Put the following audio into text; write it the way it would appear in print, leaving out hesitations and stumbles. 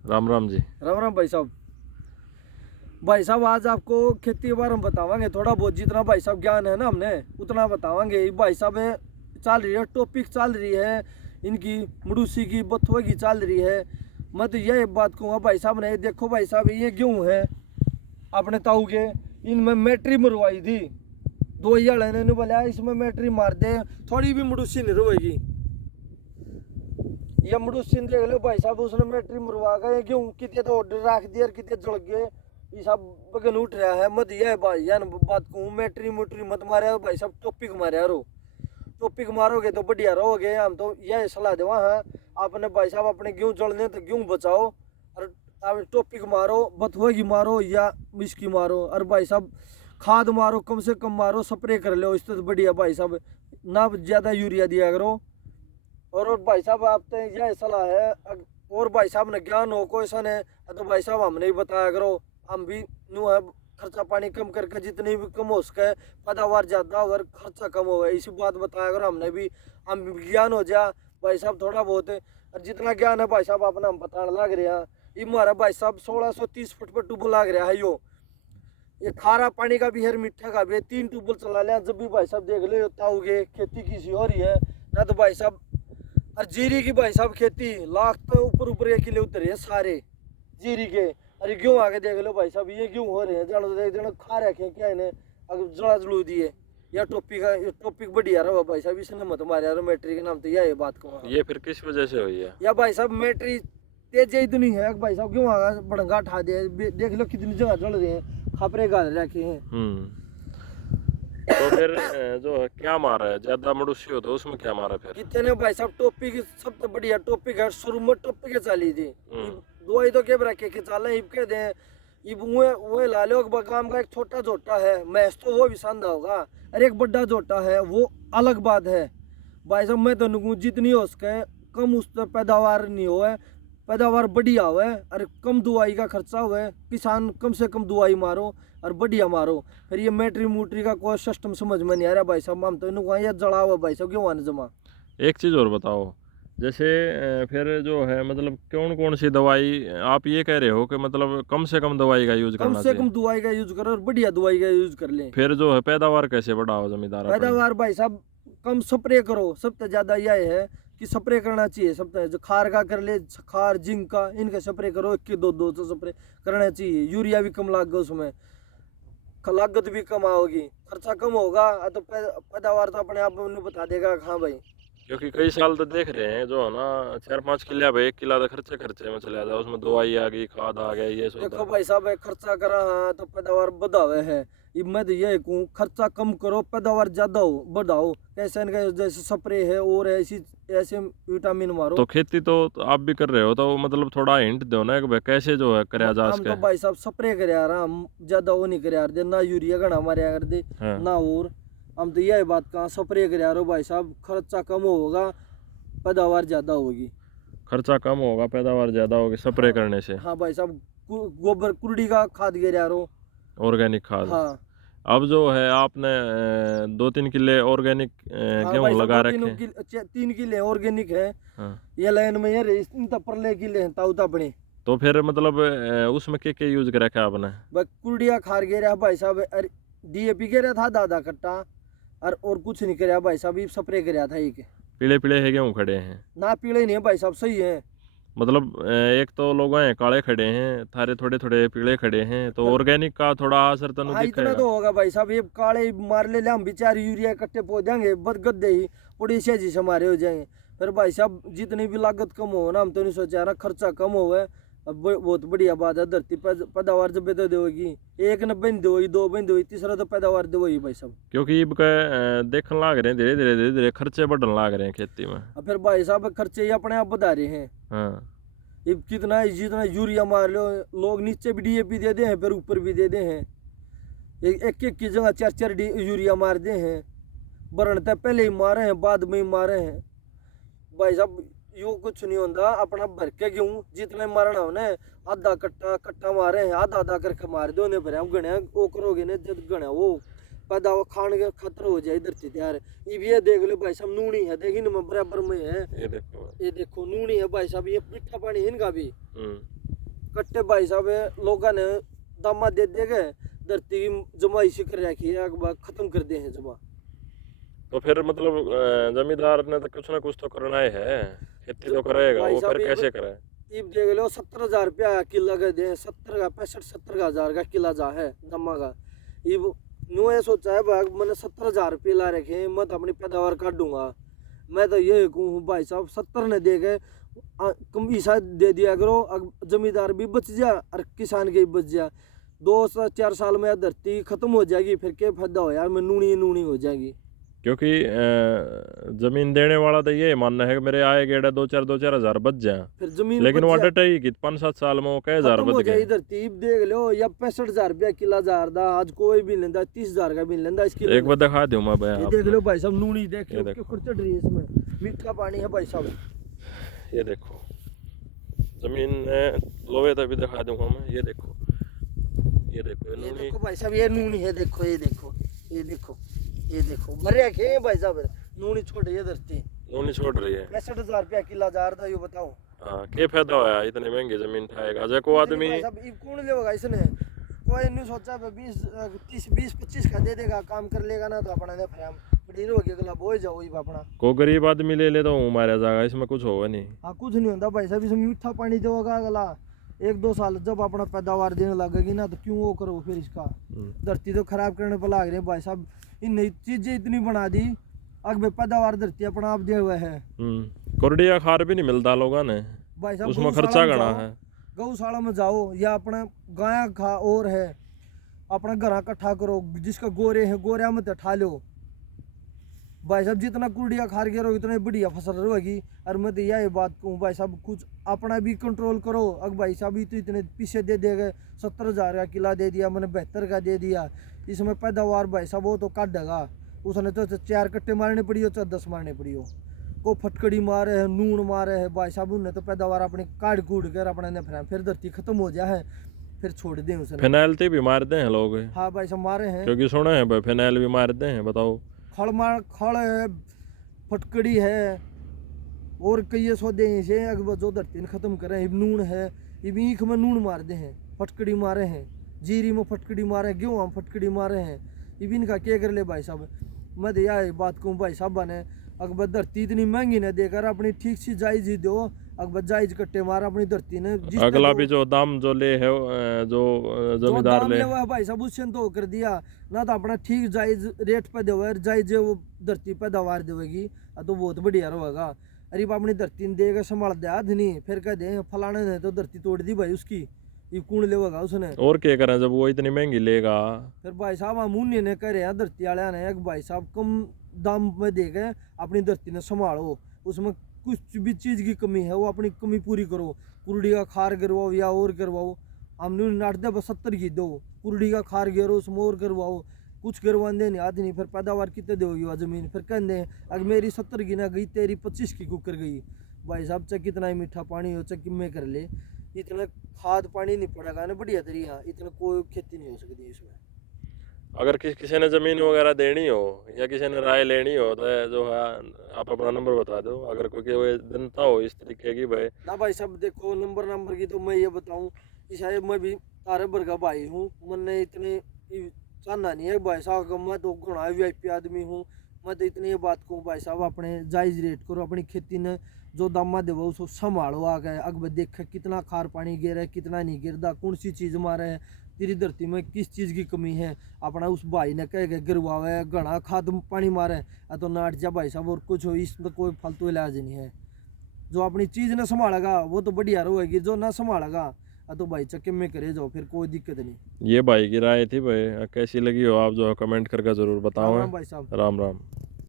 राम राम जी। राम राम भाई साहब। भाई साहब आज आपको खेती के बारे में बतावांगे, थोड़ा बहुत जितना भाई साहब ज्ञान है ना हमने उतना बतावांगे। भाई साहब चल रही है टॉपिक, चल रही है इनकी मडूसी की, बथुआ की चल रही है। मैं तो यह बात कहूँगा भाई साहब ने, देखो भाई साहब ये गेहूँ है अपने ताऊ के, इनमें मैट्री मरवाई थी। 2000 ने बोला इसमें मैट्री मार दे, थोड़ी भी मडूसी नहीं रोएगी। या मडूसी देख लो भाई साहब, उसने मैट्री मरवा गए गेहूँ कितने तो ऑर्डर रख दिया, कितने जल गए। ये सब बगन उठ रहा है। मत यह भाई यान बात कहूँ, मैट्री मोट्री मत मारे भाई साहब, टॉपिक मारे यारो। टॉपिक मारोगे तो बढ़िया रहोगे। हम तो यह सलाह देवा है आपने भाई साहब, अपने गेहूँ जलने तो गेहूँ बचाओ, और आप टॉपिक मारो, बथुआ की मारो या इसकी मारो। और भाई साहब खाद मारो, कम से कम मारो, स्प्रे कर लो, इससे तो बढ़िया भाई साहब ना ज़्यादा यूरिया दिया करो। और भाई साहब आप तो यह सलाह है, और भाई साहब ने ज्ञान हो कोई सा ने तो भाई साहब हमने भी बताया करो। हम भी नू है खर्चा पानी कम करके जितनी भी कम हो सके, पैदावार ज़्यादा अगर खर्चा कम हो गया, इसी बात बताया करो हमने भी। हम ज्ञान हो जाए भाई साहब थोड़ा बहुत, और जितना ज्ञान है भाई साहब अपना हम बताने लग रहे हैं। ये हमारा भाई साहब 1630 फुट पर ट्यूबवेल लग रहा है। ये खारा पानी का भी है, मीठा का भी है, 3 ट्यूबवेल चला लिया। जब भी भाई साहब देख ले ताऊगे खेती किसी हो रही है ना, तो भाई साहब और जीरी की भाई साहब खेती लाख तो ऊपर 1 किलो उतर है सारे जीरी के। अरे गेहूँ आगे देख लो भाई साहब, ये गेहूँ हो रहे हैं जन खा रखे क्या इन्हें, अगर जड़ा जलू दिए। या टॉपिक बढ़िया रहा भाई साहब, इसने मत मारे यार मैट्री के नाम तो यह बात कहूँ। ये फिर किस वजह से हुई है? या भाई साहब मैट्री तेज इतनी है भाई साहब, गेहूँ आगा बड़ंगा उठा दिया, देख लो कितनी जगह जल रहे हैं, खापरे गाल रखे हैं। तो फिर जो है क्या मारा है, ज्यादा मडूसी हो तो उसमें क्या मारा फिर? कितने भाई साहब टॉपिक सबसे बढ़िया टॉपिक है, शुरू में टॉपिक चली थी। दवाई तो क्या रखे के चाले इब के दे, इब वो ला लो बगाम का एक छोटा जोटा है मैस तो वो भी सांदा होगा, अरे एक बड़ा जोटा है वो अलग बात है। भाई साहब मैं तो नुकूँ जितनी हो सके कम उस पर पैदावार नहीं हो, पैदावार बढ़िया हो, और कम दवाई का खर्चा हुआ, किसान कम से कम दवाई मारो और बढ़िया मारो। फिर ये मैट्री मूट्री का कोई सिस्टम समझ में नहीं आ रहा भाई साहब, हम तो इनको ये जड़ा हुआ भाई साहब क्यों आने जमा। एक चीज़ और बताओ, जैसे फिर जो है मतलब कौन कौन सी दवाई आप ये कह रहे हो कि मतलब कम से कम दवाई का यूज करना चाहिए? कम से कम दवाई का यूज करो और बढ़िया दवाई का यूज कर ले। फिर जो है पैदावार कैसे बढ़ाओ जमींदार? पैदावार भाई साहब कम स्प्रे करो, सबसे ज्यादा यह है कि स्प्रे करना चाहिए। सबसे जो खार का कर ले, खार जिंक का, इनका स्प्रे करो, 1 के 2 तो स्प्रे करना चाहिए। यूरिया भी कम लागेगा उसमें, लागत भी कम आओगी, खर्चा कम होगा तो पैदावार तो अपने आप में बता देगा। हाँ भाई, क्योंकि कई साल तो देख रहे हैं जो है ना 4-5 किले भाई, 1 किला तो खर्चे में चले जाता है, उसमें दवाई आ गई, खाद आ गया, ये सब। देखो भाई साहब खर्चा करा हाँ तो पैदावार बढ़ावे है। मैं तो ये कहूँ खर्चा कम करो, पैदावार ज्यादा हो बढ़ाओ। कैसे जैसे स्प्रे है और ऐसे विटामिन मारो। तो खेती तो आप भी कर रहे हो, तो मतलब थोड़ा हिंट दो ना कि भाई कैसे जो है कराया जा हम सके। तो भाई साहब स्प्रे करे यार, हम ज्यादा वो नहीं करे यार दे, ना यूरिया घना मारे कर दे ना। और हम तो यही बात कहा स्प्रे करे यार भाई साहब, खर्चा कम होगा पैदावार ज्यादा होगी। खर्चा कम होगा पैदावार ज्यादा होगी स्प्रे करने से। हाँ भाई साहब, गोबर कुरडी का खाद गिर यार, ऑर्गेनिक खाद। हाँ। अब जो है आपने 2-3 किले ऑर्गेनिक गेहूं लगा रखे? 3 किले ऑर्गेनिक है। हाँ। ये लाइन में यार परले किले हैं ताऊ अपने। तो फिर मतलब उसमें क्या यूज कर रखा आपने? कुरडिया खार गिर भाई साहब, DAP गिरा था दादा कट्टा, और कुछ नहीं कराया भाई साहब, स्प्रे कराया था। एक पीले पीले है गेहूं खड़े हैं ना, पीले नहीं है भाई साहब, सही है। मतलब एक तो लोग हैं काले खड़े हैं, थारे थोड़े थोड़े पीले खड़े हैं, तो ऑर्गेनिक का थोड़ा असर तो नहीं इतना तो होगा भाई साहब। ये काले मार ले हम बेचार यूरिया इकट्ठे पहुंच जाएंगे, गद्दे ही उड़ीसा जी से हमारे हो जाएंगे। फिर भाई साहब जितनी भी लागत कम हो ना, हम तो नहीं सोचा ना खर्चा कम हो, बहुत बढ़िया बात है। धरती पैदावार जब तो देगी, 1 न बन दोगी, 2 बन दोगी, तीसरा तो पैदावार देगी भाई साहब। क्योंकि इब देखने लाग रहे हैं धीरे धीरे खर्चे बढ़ने लाग रहे हैं खेती में। अब फिर भाई साहब खर्चे ही अपने आप बता रहे हैं। हाँ। अब कितना जितना यूरिया मार लो, लोग नीचे भी DAP दे दे हैं, फिर ऊपर भी दे दे हैं। एक की जगह 4 यूरिया मार दे हैं, बरनते पहले ही मारे हैं बाद में ही मारे हैं। भाई साहब यो कुछ नहीं होता, अपना भर के गेहूँ जितने मारना होने, आधा कट्टा मारे हैं, आधा करके मार दो ने, फिर हम गणे वो करोगे ने, जब गणे वो पैदा खाने के खतरा हो जाए धरती तैयार। ये देख लो भाई साहब, नूनी है, देखी ना बराबर में है। ये देखो नूनी है भाई साहब, ये मीठा पानी है इनका भी। कट्टे भाई साहब लोगों ने दामा दे देंगे, धरती की जमा इसी कर रखी है, अगबा खत्म कर दे हैं जमा। तो फिर मतलब जमींदार ने तो कुछ ना कुछ तो करना ही है, खेती तो करेगा भाई वो, साहब फिर कैसे करे? इब देख लो 70,000 रुपया किला का दे, 70 का किला जा है दमा का। इब नो ये सोचा है भाई मैंने 70,000 रुपये ला रखे हैं, मैं तो अपनी पैदावार काटूंगा। मैं तो ये कहूँ भाई साहब 70 ने दे गए, कम ईसा दे दिया करो, जमींदार भी बच जा और किसान के भी बच जा। 2 से 4 साल में धरती खत्म हो जाएगी, फिर क्या फायदा हो यार, मैं नूनी हो जाएगी। क्योंकि जमीन देने वाला तो ये मानना है कि मेरे आए गेड़े 2-4 हज़ार बच जाए, फिर जमीन लेकिन बच वो जा, डटे ही कि 5-7 साल में वो कई हज़ार खत्म हो बच गए। जाएगी धरती। इब देख लो या 65,000 रुपया किला जा रहा, आज कोई भी लेंदा 30,000 का भी लेंदा इसकी। एक बार दिखा दूँ मैं भाई ये आपको। देख लो भाई साहब, नूनी देख लो ये क्यों चढ़ रही है, इसमें मीठा पानी है भाई साहब। ये देखो जमीन लोहे तभी दिखा दूंगा मैं, ये देखो ये देखो ये नूनी। देखो भाई साहब, ये नूनी है, देखो ये देखो ये देखो ये देखो भरे रखे भाई साहब, नूनी छोड़ रही है धरती। नूनी छोड़ रही है। 65,000 रुपया किला जा रहा था, ये बताओ हाँ, क्या फायदा होया इतनी महंगी जमीन ठाएगा जो को आदमी। भाई साहब इब कौन लेगा इसने, कोई नहीं सोचा 20-25 का दे देगा, काम कर लेगा ना तो अपना ने फ्रेम बड़ी होगी अगला बोझ जाओ इब अपना। को गरीब आदमी ले ले तो वो मारा जाएगा, इसमें कुछ होगा नहीं। हाँ कुछ नहीं होता भाई साहब, इसमें मीठा पानी देगा अगला 1-2 साल, जब अपना पैदावार देने लगेगी ना तो क्यों वो करो फिर इसका। धरती तो खराब करने पर लाग रहे भाई साहब, इन नई चीजें इतनी बना दी, अब पैदावार धरती अपना आप दे हुए है। कोरडिया खार भी नहीं मिलता लोगों ने, भाई साहब उसमें खर्चा घना है। गौशाला में जाओ या अपना गाया खा और है, अपना घर इकट्ठा करो, जिसका गोरे है गोरिया में ठा लो भाई साहब, जितना कुर्डिया खार के रहो इतना बढ़िया फसल रहेगी। और मैं तो यही बात कहूँ भाई साहब, कुछ अपना भी कंट्रोल करो। अब भाई साहब तो इतने पीछे दे गए, 70,000 का किला दे दिया, मैंने 72 का दे दिया, इसमें पैदावार भाई साहब वो तो काट देगा। उसने तो 4 कट्टे मारने पड़ी हो, 10 मारने पड़ी हो, को फटकड़ी मारे है, नून मारे है भाई साहब, उन्हें तो पैदावार अपने काट कूट कर अपने ने फिर धरती खत्म हो जाए, फिर छोड़ दें उसने। फिनाइल भी मारते हैं लोग। हाँ भाई साहब मारे हैं, क्योंकि सुने हैं भाई फिनाइल भी मारते हैं, बताओ। खड़ है, फटकड़ी है और कई सौदे से अगर जो धरती ने खत्म करे। नून है, ईख में नून मार दे हैं, फटकड़ी मारे हैं, जीरी में फटकड़ी मारे, गेहूँ में फटकड़ी मारे हैं। इब इनका क्या कर ले भाई साहब, मैं तो यह बात कहूँ भाई साहब ने, अगर धरती इतनी महंगी न देकर अपनी ठीक सी जायज ही दो, अगर जायज कट्टे मार अपनी धरती ने। अगला भी जो दाम जो ले है जो जमींदार ले भाई साहब उससे तो कर दिया ना, तो अपना ठीक जायज रेट पे देवे, जायज वो धरती पैदावार देगी तो बहुत बढ़िया रहेगा। अरे अपनी धरती ने देगा संभाल दे आदमी, फिर कह दे फलाने ने तो धरती तोड़ दी भाई उसकी, ये कौन लेगा उसने। और क्या करें जब वो इतनी महंगी लेगा। फिर भाई साहब हम उन्हीं ने करे हैं धरती वाले ने, भाई साहब कम दाम में दे गए, अपनी धरती ने संभालो, उसमें कुछ भी चीज़ की कमी है वो अपनी कमी पूरी करो। कुरडी का खार गिरवाओ या और करवाओ, हमने 70 की दो, कुरडी का खार गिरो उसमें और करवाओ, कुछ गिरवा दे नहीं आदमी, फिर पैदावार कितने दोगी वह जमीन। फिर कह दे अगर मेरी 70 की ना गई, तेरी 25 की कुकर गई। भाई साहब चाहे कितना ही मीठा पानी हो, चाहे किमें कर ले, इतना खाद पानी नहीं पड़ेगा ना बढ़िया तरीका, इतना कोई खेती नहीं हो सकती इसमें। अगर किसी ने ज़मीन वगैरह देनी हो या किसी ने राय लेनी हो तो जो है आप अपना नंबर बता दो, अगर कोई जनता हो इस तरीके की भाई ना। भाई साहब देखो नंबर की तो मैं ये बताऊं, शायद मैं भी तारे भर का भाई हूँ, मैंने इतने चाहना नहीं है भाई साहब, मैं तो घना VIP आदमी हूँ। मैं तो इतनी ये बात कहूँ भाई साहब, अपने जायज़ रेट करो, अपनी खेती ने जो दामा देवो उसको संभालो। आ गए अगर देख कितना खार पानी गिर है, कितना नहीं गिरदा, कौन सी चीज़ मारे है, तेरी धरती में किस चीज़ की कमी है, अपना उस भाई ने कह गए गिरवावे घना खाद पानी मारे तो नाट जा भाई साहब, और कुछ हो इसमें कोई फालतू इलाज नहीं है। जो अपनी चीज़ ने संभालेगा वो तो बढ़िया रहेगी, जो ना संभालेगा तो भाई चक्के में करे जाओ, फिर कोई दिक्कत नहीं। ये भाई की राय थी भाई, कैसी लगी हो आप जो कमेंट करके ज़रूर बताओ। भाई साहब राम राम।